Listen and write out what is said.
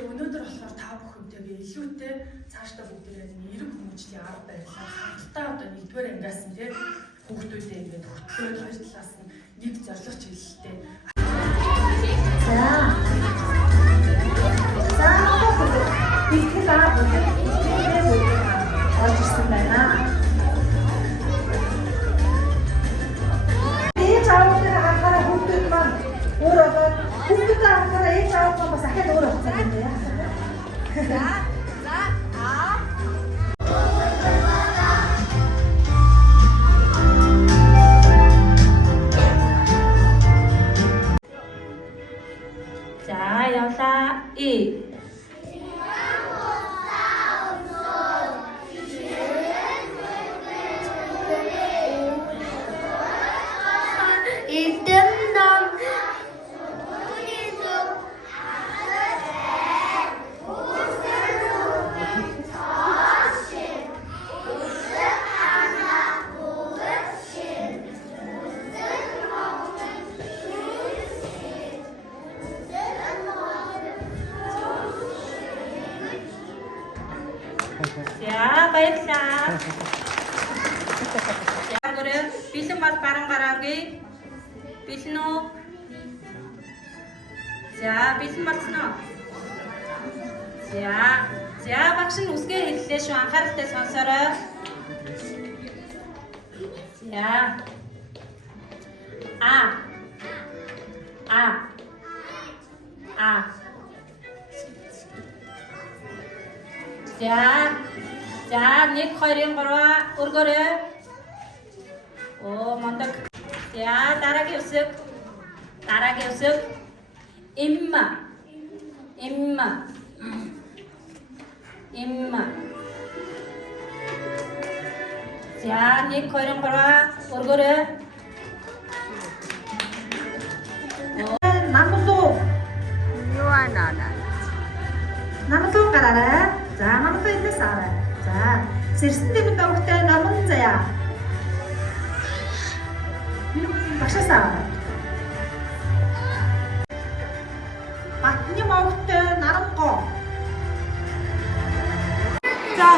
Өнөөдөр болохоор та бүхэнтэйгээ илүүтэй цаашдаа бүгдээрээ эрэг хүмүүжлийн арга барилаар хамтдаа одоо 1-р ангиас нь тийм хүүхдүүдээ ингээд хөтлөөд хоёр талаас нь нэг зорилго чиглэлтэй. За ихтэй аа болж ирсэн байна. Ээж аавтай харахаараа хүүхдүүд маань өөр болоод хүүхдүүд харахаараа ээж аав маань бас ахад өөр болчихсон юм яа. За явлаа. За баярлалаа. Ягөрөө бэлэн бол баран гараагүй. Бэлэн үү? За бэлэн болсон уу? За багш нь үсгээ хэллээ шүү. Анхааралтай сонсоорой. За. За 1 2 3 өргөрөө. Оо мондог. За дараагийн үсэг. Имма. За 1 2 3 өргөрөө. Намлуу. Юанана. Намлуу гараарай. За намлуу эндээс аваа. За сэрсэн дэм давхтай наман заяа. Багшаасаа. Батны мовгтой нарангоо. За